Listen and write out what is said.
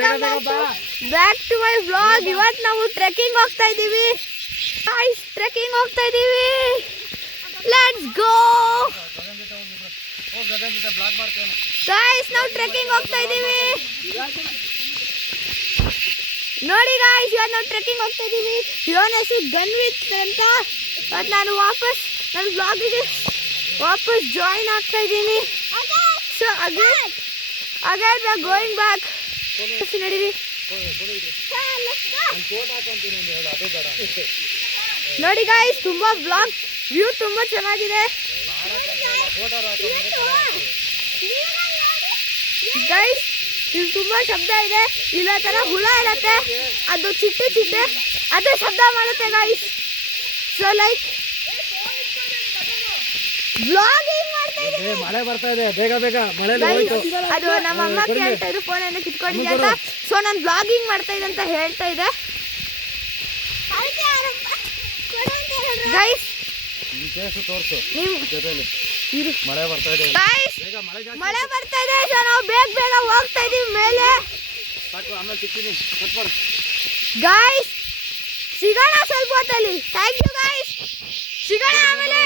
Welcome back to my vlog. ಇವತ್ತು ನಾವು trekking ಹೋಗ್ತಾ ಇದ್ದೀವಿ. ಟ್ರೆಕ್ಕಿಂಗ್ ಹೋಗ್ತಾ ಇದ್ದೀವಿ. Let's go guys. ನಾವು ಟ್ರೆಕ್ಕಿಂಗ್ ಹೋಗ್ತಾ ಇದ್ದೀವಿ. ನೋಡಿ ಗಾಯ್ಸ್, ಇವತ್ತು ನಾವು ಟ್ರೆಕ್ಕಿಂಗ್ ಹೋಗ್ತಾ ಇದ್ದೀವಿ. ಇವನ ಹೆಸರು ಗನ್ವಿತ್ ಅಂತ. ಇವತ್ತು ನಾನು ವಾಪಸ್ ನನ್ನ ಬ್ಲಾಗಿಗೆ ವಾಪಸ್ ಜಾಯಿನ್ ಆಗ್ತಾ ಇದ್ದೀನಿ. So again we are going back. ನಡೀರಿ. ನೋಡಿ ಗಾಯ್ಸ್, ತುಂಬಾ ಬ್ಲಾಗ್ ವ್ಯೂ ತುಂಬಾ ಚೆನ್ನಾಗಿದೆ ಗೈಸ್. ಇಲ್ಲಿ ತುಂಬಾ ಶಬ್ದ ಇದೆ. ಇಲ್ಲ ತರ ಹುಳ ಇರತ್ತೆ, ಅದು ಚಿಟ್ಟೆ ಅದು ಶಬ್ದ ಮಾಡುತ್ತೆ ಗೈಸ್. ಸೊ ಲೈಕ್ ಬ್ಲಾಗಿಂಗ್ ಮಾಡ್ತಾ ಇದ್ದೀನಿ. ಮಳೆ ಬರ್ತಾ ಇದೆ, ಬೇಗ ಮಳೆ. ಅದು ನಮ್ಮ ಅಮ್ಮ ಕೇಳ್ತಾ ಇದ್ರು ಫೋನ್ ಅನ್ನು ಕಿತ್ಕೊಂಡಿದ್ಯಾ ಅಂತ. ಸೊ ನಾನು ಬ್ಲಾಗಿಂಗ್ ಮಾಡ್ತಾ ಇದ್ದೆ ಅಂತ ಹೇಳ್ತಾ ಇದ್ದೆ ಗೈಸ್. ಮಳೆ ಬರ್ತಾ ಇದೆ ಗೈಸ್, ಮಳೆ ಬರ್ತಾ ಇದೆ. ಸೊ ನಾವು ಬೇಗ ಹೋಗ್ತಾ ಇದೀವಿ ಮೇಲೆ. ಗೈಸ್ ಸಿಗೋಣ ಸ್ವಲ್ಪ ಹೊತ್ತಲ್ಲಿ. Thank you guys. ಸಿಗೋಣ ಆಮೇಲೆ.